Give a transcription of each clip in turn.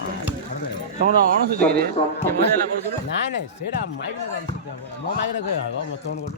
ତମର ଅଣସୁଛି କିରେ ସେ ମଜା ହେଲା କରୁଥିଲୁ ନାଇଁ ନାଇଁ ସେଇଟା ମାଇକ୍ ମୋ ମାଇକ୍ରେ କହ ହବ ମୋ ତୋନ କରୁ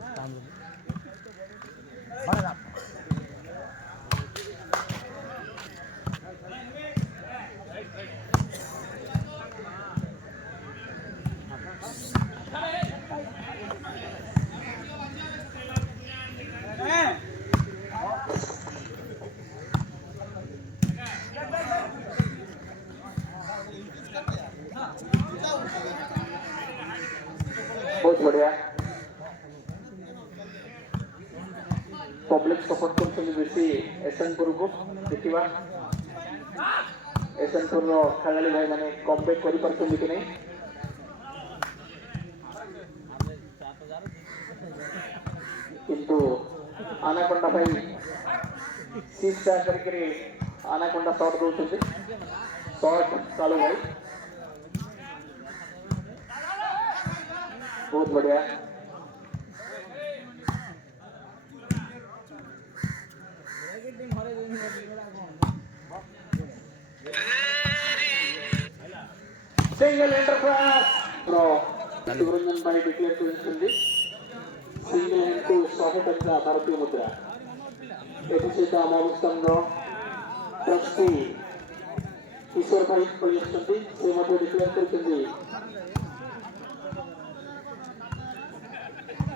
बहुत बढ़िया पब्लिक सपोर्ट करछन बेसी एसएनपुर को देखिबा एसएनपुर रो खेलाड़ी भाई माने कमबैक करि परछन कि नहीं किंतु आनाकोंडा भाई सीसा करके आनाकोंडा शॉट दोछन शॉट चालू भाई बहुत बढ़िया सिंगल एंटरप्राइज प्रो सुब्रमण्यन भाई डिक्लेयर करिसथि सिंगल हैंड को 100 टका भारतीय मुद्रा एटी सहित आम अनुष्ठान ट्रस्टी ईश्वर भाई करिसथि से मध्य डिक्लेयर करिसथि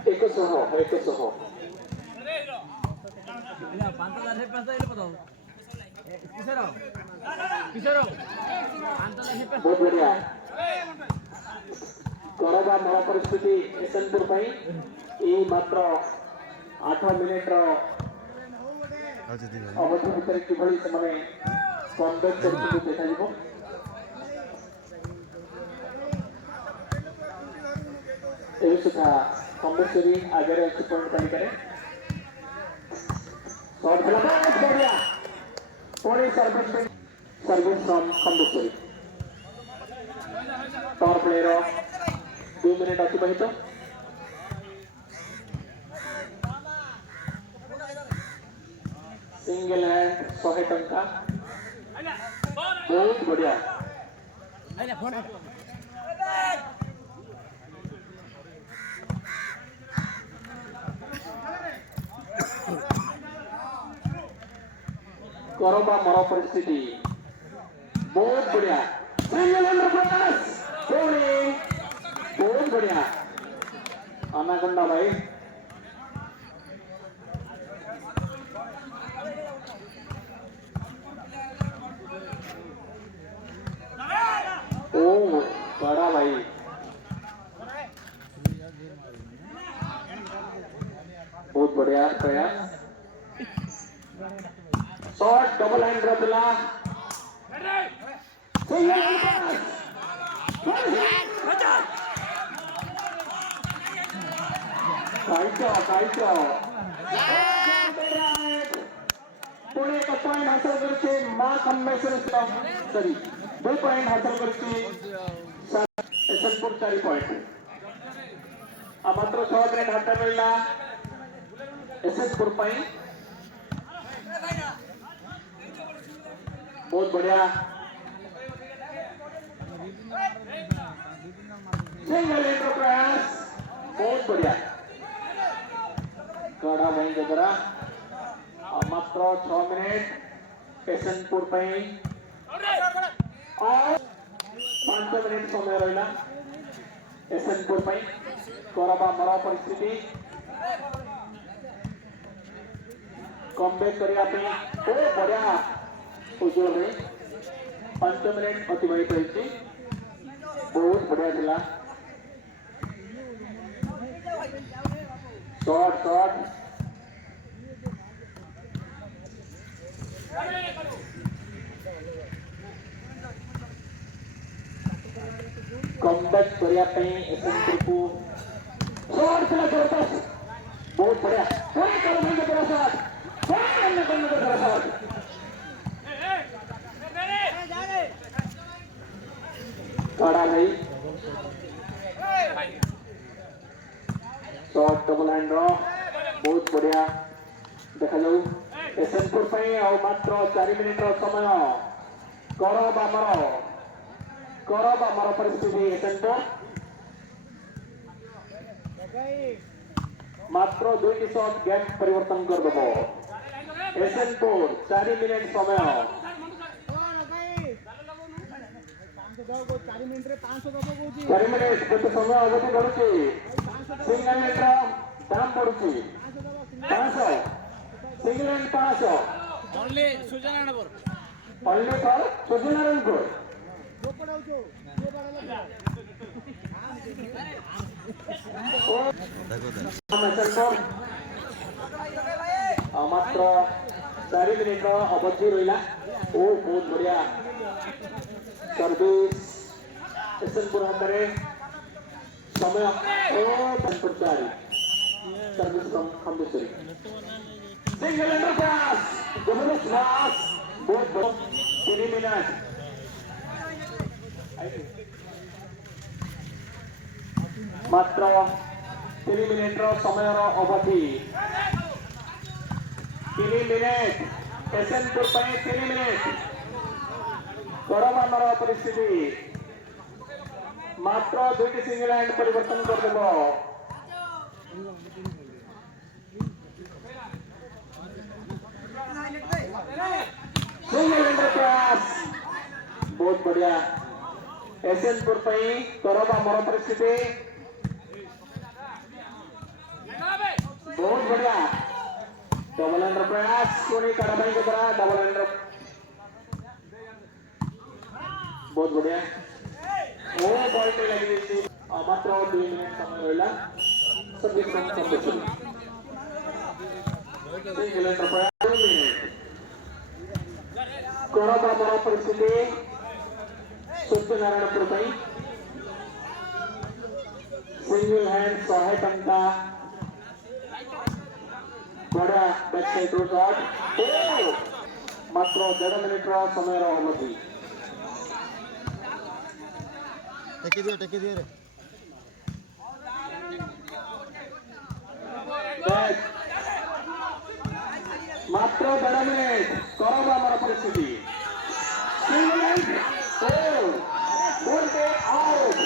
100 बहुत बढ़िया करबा नवा परिस्थिति एसएनपुर पाई ए मात्र 8 मिनिट रो अवधि भितर किभली से माने कमबैक करके देखा जिवो ए सुधा कम्बेश्वरी आगे अच्छी पॉइंट तालिका रे शॉट खेला बहुत बढ़िया पूरी service from Kambeswari power player 2 minute अतिबाहित सिंगल हैंड 100 टंका बहुत बढ़िया करबा मर परिस्थिति बहुत बढ़िया बहुत बढ़िया अनाकोंडा भाई ओ बड़ा भाई बहुत बढ़िया प्रयास शॉट डबल हैंड रतला पुणे का पॉइंट हासिल करके मां कम्बेश्वरी सॉरी 2 पॉइंट हासिल करके एसएनपुर 4 पॉइंट मात्र 6 मिनिट हाथ मिलला एसएनपुर पाई बहुत बढ़िया सिंगल एंटरप्राइज बहुत बढ़िया कड़ा भाई जरा मात्र 6 मिनिट एसएनपुर पाई और 5 मिनिट समय रहा एसएनपुर पाई करबा मरा परिस्थिति कमबैक करिया पे ओ बढ़िया उज्जवल रे 5 मिनिट अतिबाहित होइछि बहुत बढ़िया थिला शॉट कमबैक करिया पे एसएनपुर को शॉट खेला जबरदस्त बहुत बढ़िया पूरे करने के तरफ शॉट पूरे करने के तरफ शॉट कड़ा नहीं शॉट डबल हैंड रो बहुत बढ़िया देखा जाऊ एसएनपुर मात्र 4 मिनिट समय कर बामर करब आमर परिस्थिति एसेंटो मात्र 2 शॉट गेट परिवर्तन कर देबो एसेंटो 4 मिनिट समय 4 मिनिट केते समय अवधि बढ़ुची सिंगल एंड दाम बढ़ुची 500 single end 500 only Sujananpur only for Sujinaranpur मात्र 4 मिनिट अवधि रहा ओ बहुत बढ़िया सर्विस एसएनपुर हाथ में समय service from Khandeshwari single ender पास जबरदस्त पास बहुत बहुत 3 मिनट मात्र 3 मिनिट समय अवधि 3 मिनिट एसएनपुर 3 मिनिट करब परिस्थिति मात्र 2 सिंगल हैंड परिवर्तन कर देव सिंगल हैंड प्रयास बहुत बढ़िया एसएनपुर करब परिस्थिति बहुत बढ़िया डबल हैंड प्रयास कोनी कड़ाई के द्वारा डबल हैंड बहुत बढ़िया वो बॉल पे लगी थी मात्र 2 मिनिट समय रहा service from Khandeshwari single hand प्रयास 2 मिनिट करब परिस्थिति सत्यनारायणपुर सिंगल हैंड 100 टंका बड़ा बैक साइड शॉट मात्र 1.5 मिनिट समय अवधि टेकी दिए रे मात्र 1.5 मिनिट करब परिस्थिति सिंगल हैंड आउट